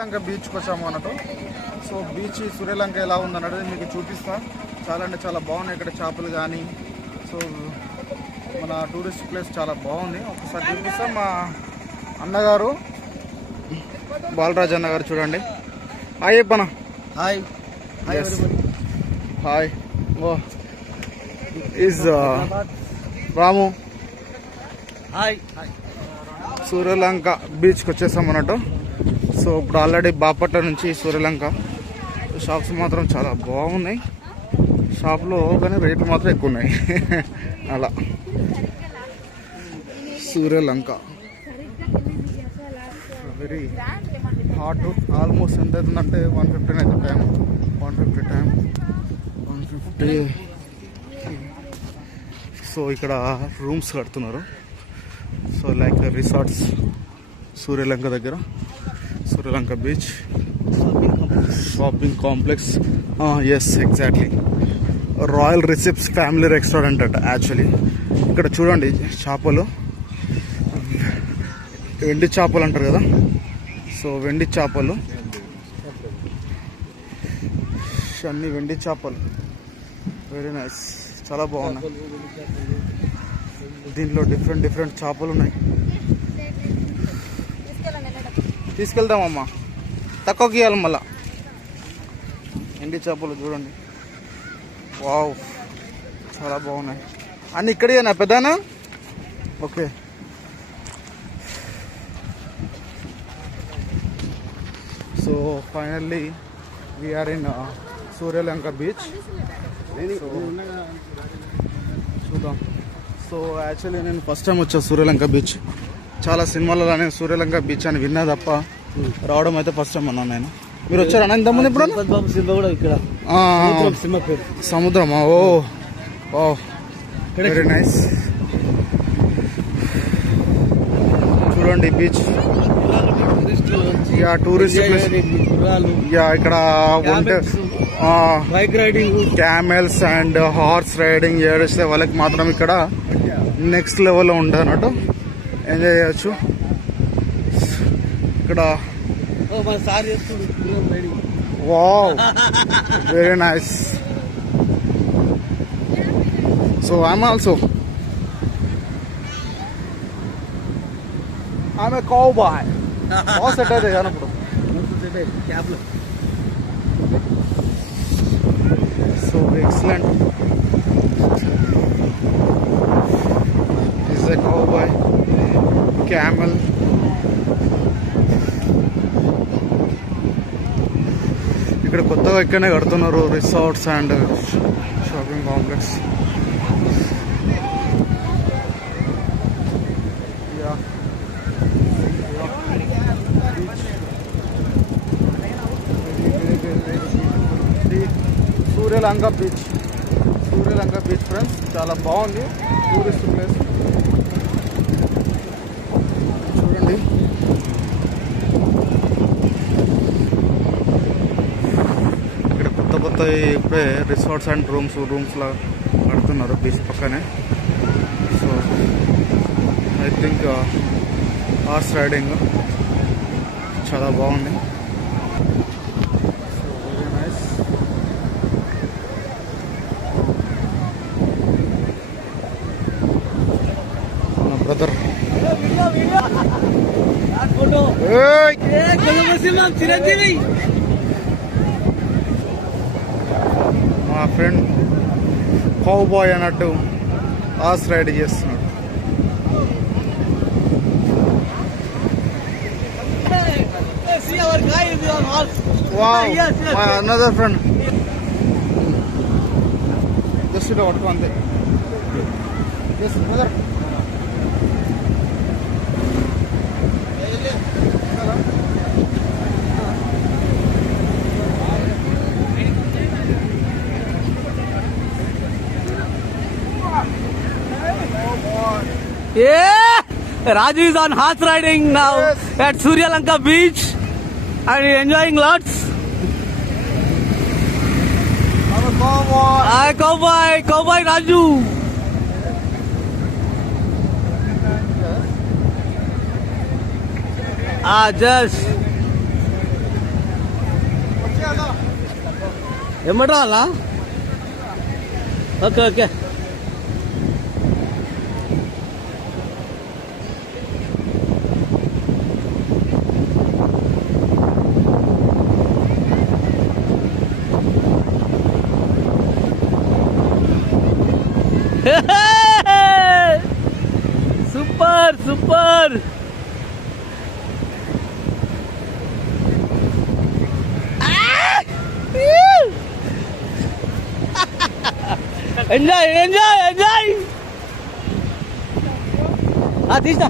శ్రీలంక బీచ్కి వచ్చాము అన్నట్టు. సో బీచ్ సూర్యలంక ఎలా ఉందన్నది మీకు చూపిస్తా. చాలా అంటే చాలా బాగున్నాయి ఇక్కడ చేపలు కానీ. సో మన టూరిస్ట్ ప్లేస్ చాలా బాగుంది. ఒకసారి చూపిస్తా. మా అన్నగారు బాలరాజ్ అన్నగారు చూడండి. హాయ్ చెప్పనా. Hi hi. ఓ ఈజ్ రాము. హాయ్. సూర్యలంక బీచ్కి వచ్చేసాం అన్నట్టు. సో ఇప్పుడు ఆల్రెడీ బాపట్ల నుంచి సూర్యలంక. షాప్స్ మాత్రం చాలా బాగున్నాయి. షాప్లో కానీ రేట్లు మాత్రం ఎక్కువ ఉన్నాయి. అలా సూర్యలంక వెరీ హాట్. ఆల్మోస్ట్ ఎంత అవుతుందంటే 150 అయితే టైం. 150 టైం 150. సో ఇక్కడ రూమ్స్ కడుతున్నారు. సో లైక్ రిసార్ట్స్ సూర్యలంక దగ్గర. Suryalanka beach shopping complex. Yes exactly. Royal receipts family restaurant అట యాక్చువల్లీ. ఇక్కడ చూడండి చేపలు, వెండి చేపలు అంటారు కదా. సో వెండి చేపలు అన్ని వెండి చేపలు వెరీ నైస్. చాలా బాగున్నాయి. దీంట్లో డిఫరెంట్ డిఫరెంట్ చేపలు ఉన్నాయి. తీసుకెళ్దామమ్మా, తక్కువకి ఇవ్వాలి మళ్ళా. ఎండి చేపలు చూడండి. వావ్ చాలా బాగున్నాయి. అన్నీ ఇక్కడేనా పెద్దనా? Okay. So finally we are in Suryalanka beach. చూద్దాం. సో యాక్చువల్లీ నేను ఫస్ట్ టైం వచ్చా సూర్యలంక బీచ్. చాలా సినిమాలలో నేను సూర్యలంక బీచ్ అని విన్నా తప్ప రావడం అయితే ఫస్ట్ టైం అన్నాను నేను. మీరు వచ్చారా ఇంతకుముందు ఇప్పుడు? సముద్రమా? ఓ ఓ వెరీ నైస్. చూడండి beach. Yeah tourist place. Yeah ఇక్కడ bike riding, camels and horse riding చేస్తే వాళ్ళకి మాత్రం ఇక్కడ నెక్స్ట్ లెవెల్లో ఉంటుంది అన్నట్టు. ఎంజాయ్ చేయొచ్చు ఇక్కడ. Wow very nice. So I'm also ఆమె కౌబాయ్. సెట్ అయితే కానప్పుడు. So excellent. Is a cowboy camel. ఇక్కడ కొత్తగా ఇక్కడనే కడుతున్నారు resorts and shopping complex. Suryalanka beach. Suryalanka beach friends చాలా బాగుంది. టూరిస్ట్ ప్లేస్ చూడండి. ఇక్కడ కొత్త కొత్త ఇప్పుడే రిసార్ట్స్ అండ్ రూమ్స్లా కడుతున్నారు బీచ్ పక్కనే. So I think horse riding చాలా బాగుంది. బ్రదర్ మా ఫ్రెండ్ కౌబాయ్ అన్నట్టు హార్స్ రైడ్ చేస్తున్నాడు. అనదర్ ఫ్రెండ్ జస్ట్ పట్టుకో అంతే. Brother Yeah, Raju is on horse riding now. Yes. At Suryalanka beach and enjoying lots. Hi, cowboy Raju. Just ఏమంటారా అలా? Okay okay. Super super. Enjoy enjoy enjoy. తీస్తా.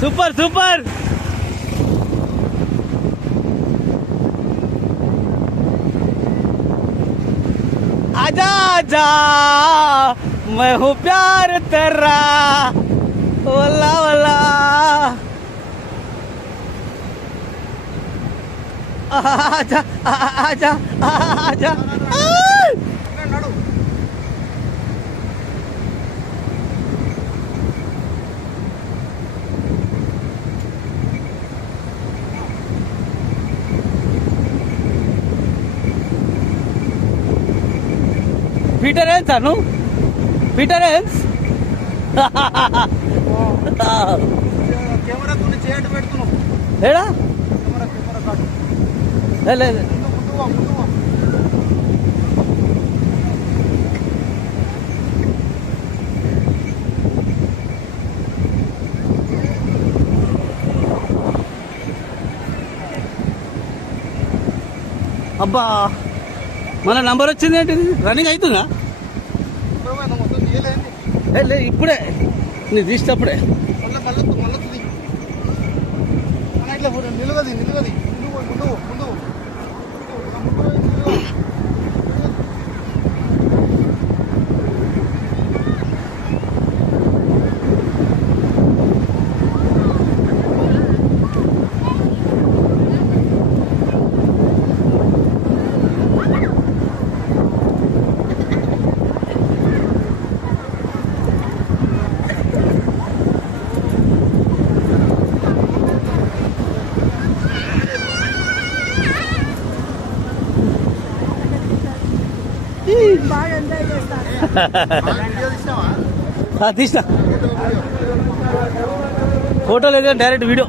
Super super. आजा आजा मैं हूँ प्यार तेरा वल्ला वल्ला. आजा आजा आजा. పీటర్ హెన్స్ అను, పీటర్ హెన్స్. కెమెరా కొన్ని చేయట పెడుతున్నావు. ఏడా కెమెరా కాదు. లేదు. అబ్బా మన నంబర్ వచ్చింది ఏంటిది? రన్నింగ్ అవుతుందా? లేదు ఇప్పుడే నీ తీసేటప్పుడే. నిలుగది నిలుగది ముందు ముందు. తీసిన ఫోటో లేదు, డైరెక్ట్ వీడియో.